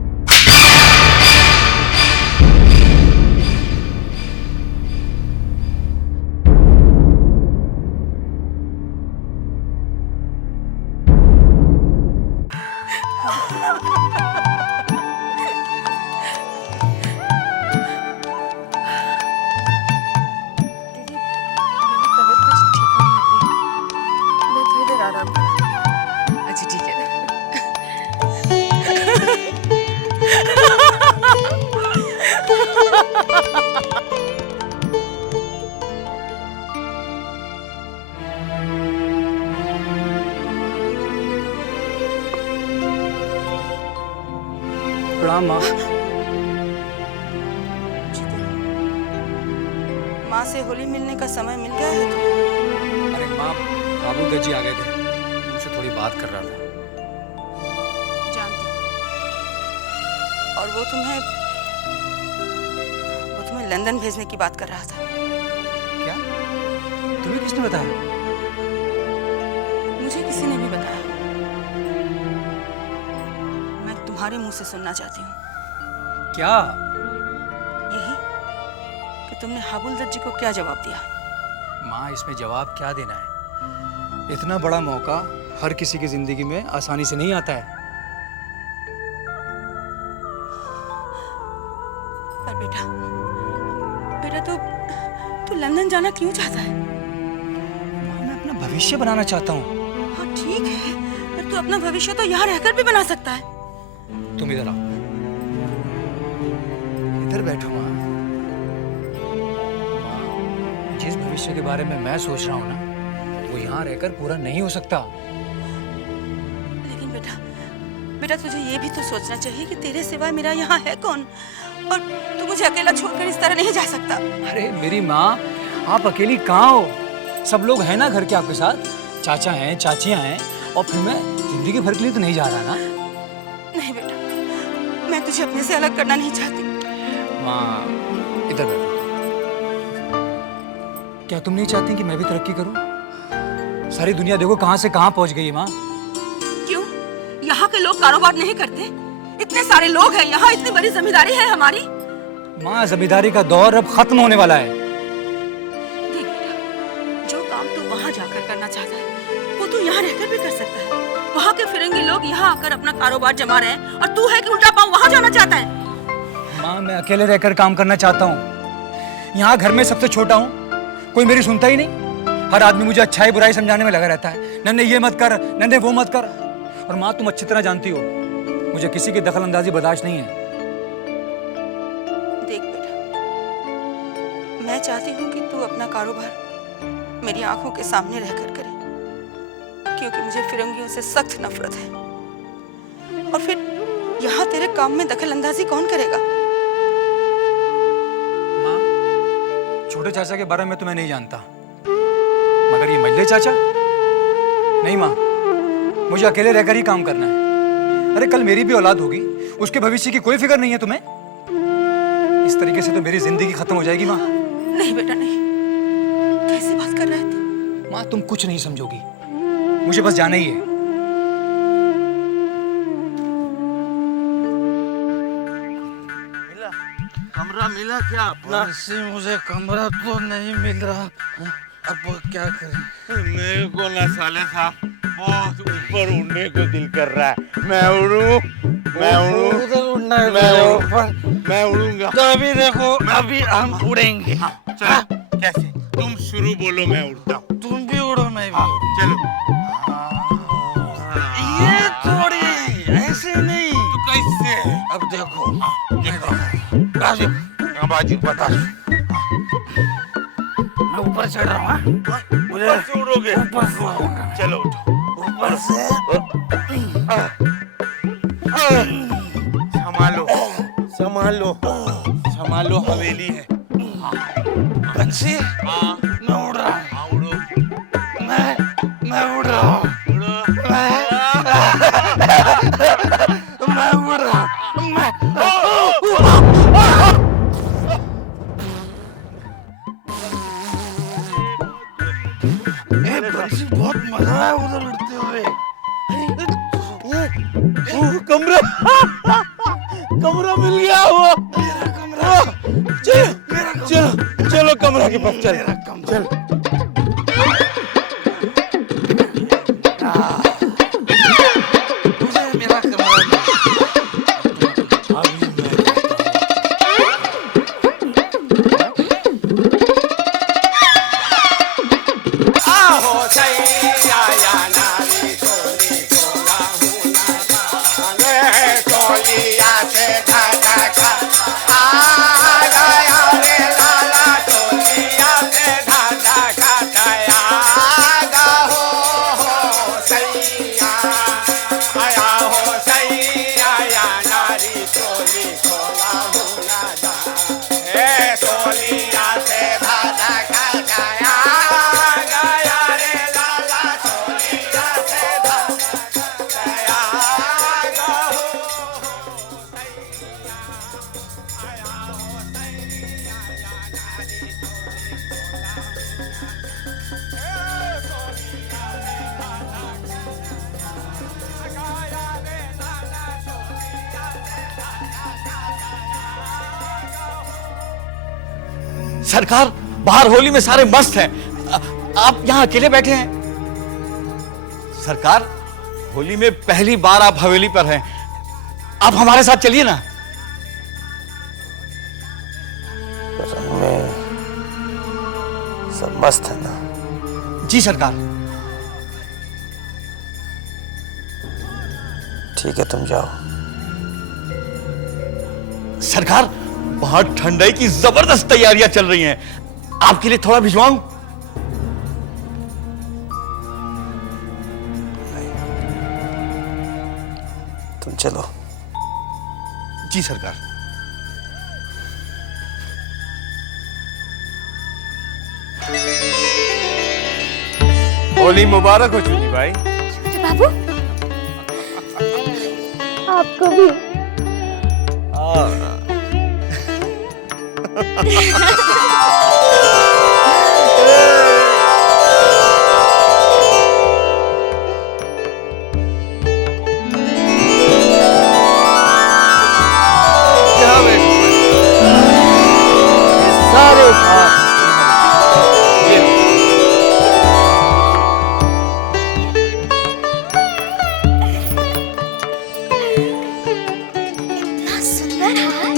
अच्छा ठीक है। प्रणाम माँ। माँ से होली मिलने का समय मिल गया है तुम्हें? अरे माँ, बाबू दज्जी आ गए थे, उनसे थोड़ी बात कर रहा था। जानती हूँ। और वो तुम्हें लंदन भेजने की बात कर रहा था। क्या? तुम्हें किसने बताया? मुझे किसी ने भी बताया। मैं तुम्हारे मुंह से सुनना चाहती हूँ। क्या? यही कि तुमने हाबुल दज्जी को क्या जवाब दिया? माँ, इसमें जवाब क्या देना है? इतना बड़ा मौका हर किसी की जिंदगी में आसानी से नहीं आता है। पर बेटा तू लंदन जाना क्यों चाहता है? मैं अपना भविष्य बनाना चाहता हूँ। हाँ ठीक है, पर तू अपना भविष्य तो यहाँ रहकर भी बना सकता है। तुम इधर आओ, इधर बैठो माँ। जिस भविष्य के बारे में मैं सोच रहा हूँ ना, वो यहाँ रहकर पूरा नहीं हो सकता। लेकिन बेटा तुझे ये भी तो सोचना चाहिए कि तेरे सिवाय मेरा यहाँ है कौन, और तू मुझे अकेला छोड़कर इस तरह नहीं जा सकता। अरे मेरी माँ, आप अकेली कहाँ हो? सब लोग हैं ना घर के आपके साथ, चाचा हैं, चाचियाँ हैं, और फिर मैं जिंदगी भर के लिए तो नहीं जा रहा ना। नहीं बेटा, मैं तुझे अपने से अलग करना नहीं चाहती। माँ, इधर बैठो। क्या तुम नहीं चाहती कि मैं भी तरक्की करूं? सारी दुनिया देखो कहां से कहां पहुंच गई है माँ। क्यों? यहाँ के लोग कारोबार नहीं करते? इतने सारे लोग हैं यहाँ, इतनी बड़ी जमींदारी है हमारी। माँ, जमींदारी का दौर अब खत्म होने वाला है। देख बेटा, जो काम तू वहाँ जाकर करना चाहता है, वो तू यहाँ रहकर भी कर सकता है। वहाँ के फिरंगी लोग यहाँ आकर अपना कारोबार जमा रहे हैं, और तू है कि उल्टा पाँव वहाँ जाना चाहता है। माँ, मैं अकेले रहकर काम करना चाहता हूँ। यहाँ घर में सबसे छोटा हूँ, कोई मेरी सुनता ही नहीं। हर आदमी मुझे अच्छाई बुराई समझाने में लगा रहता है। नन्हे ये मत कर, नन्हे वो मत कर। और माँ, तुम अच्छी तरह जानती हो, मुझे किसी की दखल अंदाजी बर्दाश्त नहीं है। देख बेटा, मैं चाहती हूँ कि तू अपना कारोबार मेरी आंखों के सामने रहकर करे, क्योंकि मुझे फिरंगियों से सख्त नफरत है। और फिर यहाँ तेरे काम में दखल अंदाजी कौन करेगा? छोटे चाचा के बारे में तो मैं नहीं जानता, मगर ये मजले चाचा? नहीं माँ, मुझे अकेले रहकर ही काम करना है। अरे कल मेरी भी औलाद होगी, उसके भविष्य की कोई फिक्र नहीं है तुम्हें? इस तरीके से तो मेरी जिंदगी खत्म हो जाएगी माँ। नहीं बेटा नहीं, कैसी बात कर रहा है तू? माँ, तुम कुछ नहीं समझोगी, मुझे बस जाना ही है। कमरा मिला क्या अपना? मुझे कमरा तो नहीं मिल रहा, अब क्या करें? मेरे को ना साले साहब बहुत ऊपर उड़ने को दिल कर रहा है। मैं उड़ूं, मैं उड़ूंगा। तो अभी देखो, अभी हम उड़ेंगे। चलो, कैसे? तुम शुरू बोलो, मैं उड़ता हूँ। तुम भी उड़ो, मैं भी। चलो। ये थोड़ी ऐसे नहीं। तो कैसे? अब देखो, बाजू, बाजू बता। मैं ऊपर चढ़ रहा हूँ। मुझे उड़ोगे? ऊपर से उड़ूंगा। चलो उठो। ऊपर से संभालो, संभालो, संभालो, हवेली है। बंसी, मैं उड़ रहा हूँ। उड़ो। मैं उड़ रहा हूँ। मैं उड़ रहा हूँ। बंसी, बहुत मजा आया उधर उड़ते हुए। कमरा, कमरा मिल गया। वो मेरा कमरा। चलो, चलो, चलो कमरा के पास चल। चल। मुझे मेरा कमरा आया हो सैया नारी तो सरकार, बाहर होली में सारे मस्त हैं, आप यहाँ अकेले बैठे हैं। सरकार, होली में पहली बार आप हवेली पर हैं, आप हमारे साथ चलिए ना। रंग में सब मस्त है ना? जी सरकार। ठीक है, तुम जाओ। सरकार, बाहर ठंडाई की जबरदस्त तैयारियां चल रही हैं, आपके लिए थोड़ा भिजवाऊं? तुम चलो। जी सरकार। होली मुबारक हो चुनी भाई। छोटे बाबू, आपको भी। सारे इतना सुंदर हार।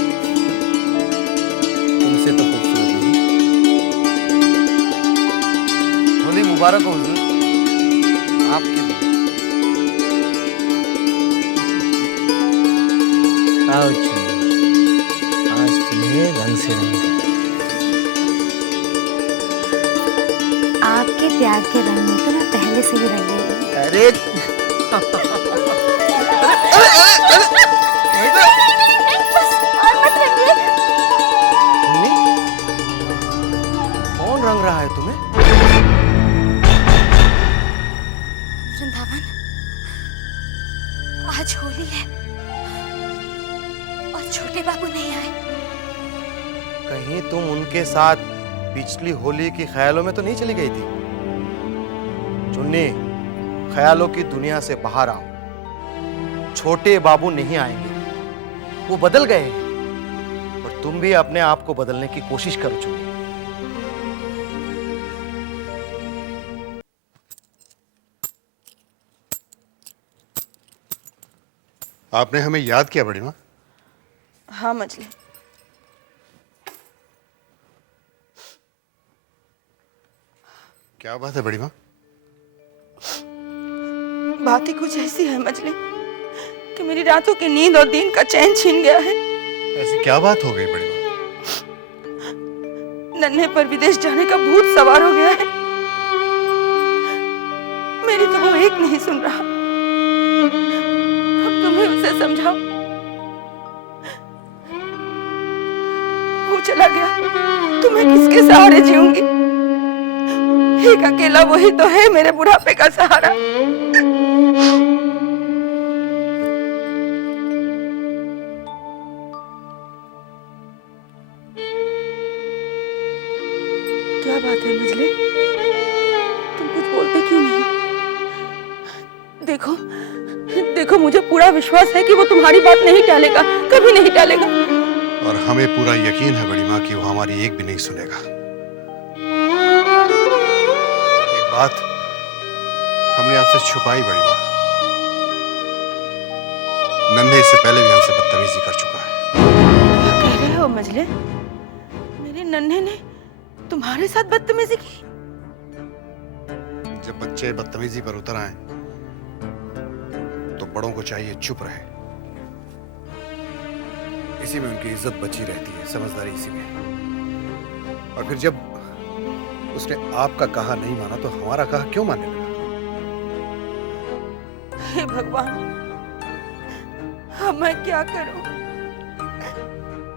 तुमसे तो खूबसूरत नहीं। होली मुबारक हो हुजूर, आपके लिए। आओ चुनी, आज तुम्हें रंग से रंग दे। आपके प्यार के रंग में तो मैं पहले से ही रंगी हूँ। अरे और मत रंगिए। कौन रंग रहा है तुम्हें? वृंदावन, आज होली है और छोटे बाबू नहीं आए। कहीं तुम उनके साथ पिछली होली की ख्यालों में तो नहीं चली गई थी? चुन्नी, ख्यालों की दुनिया से बाहर आओ। छोटे बाबू नहीं आएंगे, वो बदल गए हैं। और तुम भी अपने आप को बदलने की कोशिश करो चुन्नी। आपने हमें याद किया बड़ी माँ? हाँ मजली, क्या बात है बड़ी माँ? बात ही कुछ ऐसी है मजली कि मेरी रातों की नींद और दिन का चैन छीन गया है। ऐसी क्या बात हो गई बड़ी माँ? नन्हे पर विदेश जाने का भूत सवार हो गया है। मेरी तो वो एक नहीं सुन रहा। अब तुम ही उसे समझाओ। वो चला गया तो मैं किसके सहारे जीऊंगी? एक अकेला वही तो है मेरे बुढ़ापे का सहारा। क्या बात है मजले, तुम कुछ बोलते क्यों नहीं? देखो देखो, मुझे पूरा विश्वास है कि वो तुम्हारी बात नहीं टालेगा, कभी नहीं टालेगा। और हमें पूरा यकीन है बड़ी माँ कि वो हमारी एक भी नहीं सुनेगा। एक बात हमने आपसे छुपाई बड़ी माँ, नन्हे इससे पहले भी हमसे बदतमीजी कर चुका है। क्या कह रहे हो मजले? मेरे नन्हे ने तुम्हारे साथ बदतमीजी की? जब बच्चे बदतमीजी पर उतर आए तो बड़ों को चाहिए चुप रहे। इसी में उनकी इज्जत बची रहती है, समझदारी इसी में। और फिर जब उसने आपका कहा नहीं माना तो हमारा कहा क्यों मानने लगा? हे भगवान, अब मैं क्या करूं?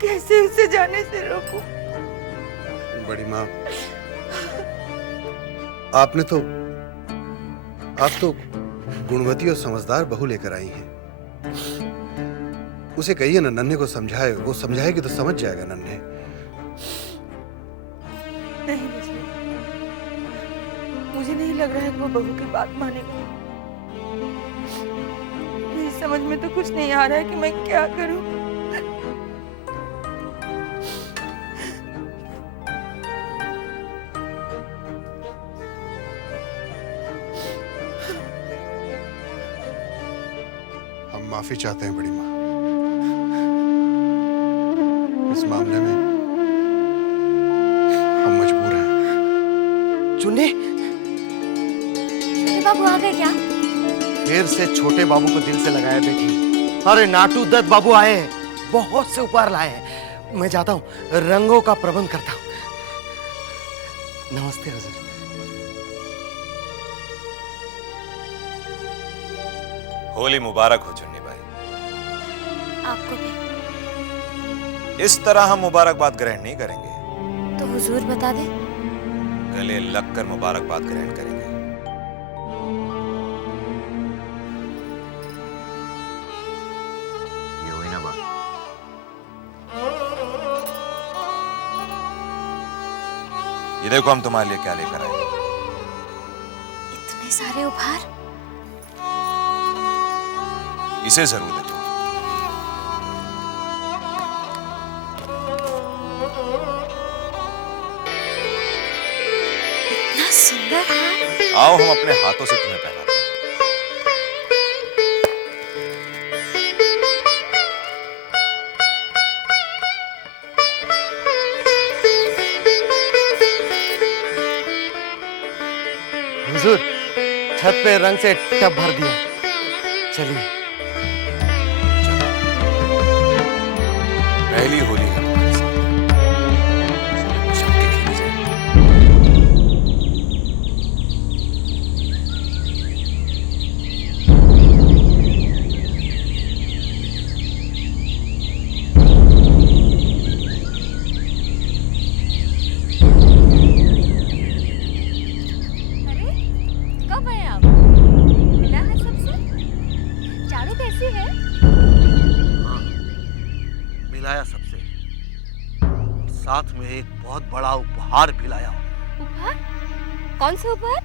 कैसे उसे जाने से रोकूं? बड़ी माँ, आप तो गुणवती और समझदार बहू लेकर आई हैं। उसे कहिए ना, नन्हे को समझाए, वो समझाएगी तो समझ जाएगा नन्हे। नहीं मजले, मुझे नहीं लग रहा है कि वो बहू की बात मानेगा। मेरी समझ में तो कुछ नहीं आ रहा है कि मैं क्या करूं। हम माफी चाहते हैं बड़ी माँ। इस मामले में हम मजबूर हैं। चुन्नी, छोटे बाबू आ गए क्या? फिर से छोटे बाबू को दिल से लगाया बेटी। अरे नाटू दत्त बाबू आए हैं, बहुत से उपहार लाए हैं। मैं जाता हूँ, रंगों का प्रबंध करता हूँ। नमस्ते हुजूर। होली मुबारक हो चुन्नी भाई। आपको भी। इस तरह हम मुबारकबाद ग्रहण नहीं करेंगे, तो हुजूर बता दे। गले लगकर मुबारकबाद ग्रहण करेंगे। ये हुई ना बात। ये देखो हम तुम्हारे लिए क्या लेकर आए। इतने सारे उपहार। इसे जरूर देखो। इतना सुंदर हार। आओ हम अपने हाथों से तुम्हें पहनाते हैं। हुजूर, छत पे रंग से टब भर दिया। चलिए। पहली होली है तुम्हारे साथ, जम के खेली जाए। कब आए आप? मिला है सबसे? चारू कैसी है? हाँ, मिलाया सबसे। साथ में एक बहुत बड़ा उपहार भी लाया हूं। उपहार? कौन सा उपहार?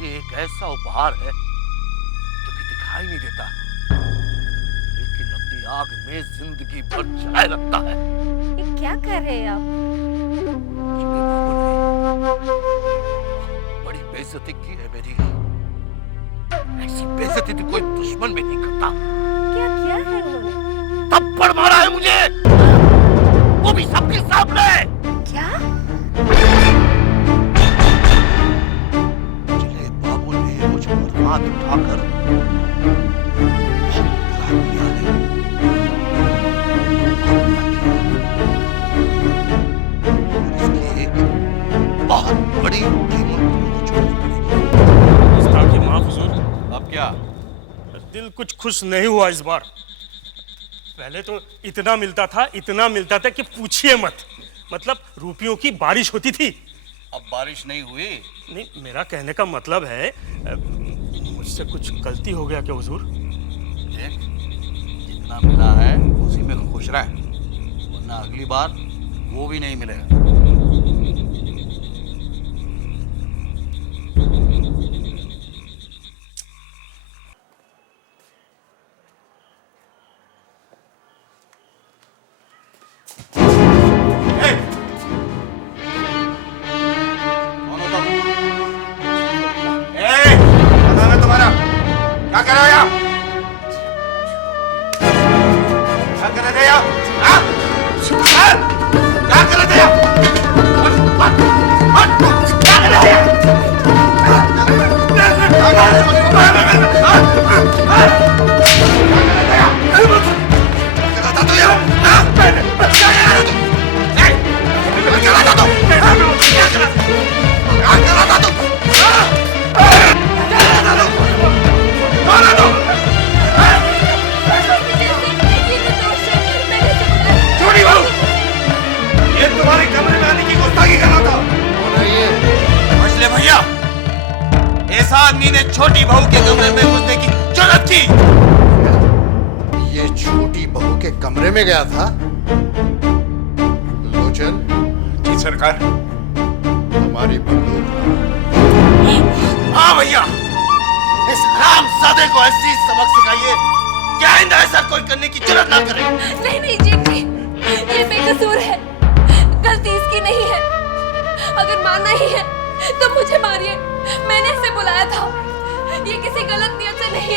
ये एक ऐसा उपहार है जो कि दिखाई नहीं देता, लेकिन अपनी आग में जिंदगी भर जलाए रखता है। ये क्या कर रहे हैं आप? बड़ी बेइज्जती की है मेरी। ऐसी बेइज्जती तो कोई दुश्मन भी नहीं करता। क्या किया है उन्होंने? थप्पड़ मारा है मुझे, वो भी सबके सामने। क्या? चले बाबू ने मुझ पर हाथ उठाकर बहुत बुरा किया है। इसकी एक बहुत बड़ी कीमत मुझे चुकानी पड़ेगी। गुस्ताखी माफ हुजूर। अब क्या? दिल कुछ खुश नहीं हुआ इस बार। पहले तो इतना मिलता था कि पूछिए मत। मतलब रुपयों की बारिश होती थी। अब बारिश नहीं हुई। नहीं, मेरा कहने का मतलब है मुझसे कुछ गलती हो गया क्या हुजूर? देख, जितना मिला है उसी में खुश रह, वरना अगली बार वो भी नहीं मिलेगा। क्या कर रहे हो आप? क्या कर रहे हो? हाँ? क्या कर रहे हो? क्या कर रहे हो? तुम्हारे कमरे में आने की गुस्ताखी कर रहा था। मछली भैया, इस आदमी ने छोटी बहू के कमरे में घुसने की जुर्रत की। ये छोटी बहू के कमरे में गया था? लोचन। जी सरकार। हमारी बंदूक। हाँ भैया, इस हरामजादे को ऐसी सबक सिखाइए कि आइंदा ऐसा कोई करने की जुर्रत ना करे। नहीं जेठ जी, ये बेकसूर है, गलती इसकी नहीं है। अगर मानना ही है तो मुझे मारिए, मैंने इसे बुलाया था। ये किसी गलत नियत से नहीं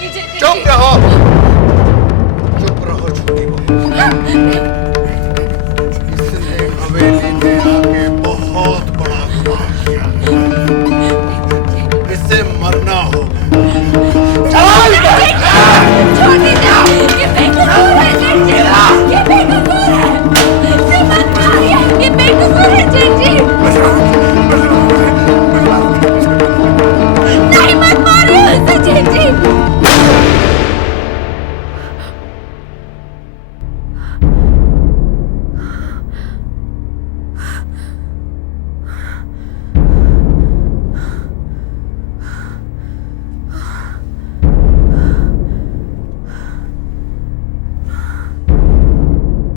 कीजिए चुप रहो, चुप रहो छोटी बहू।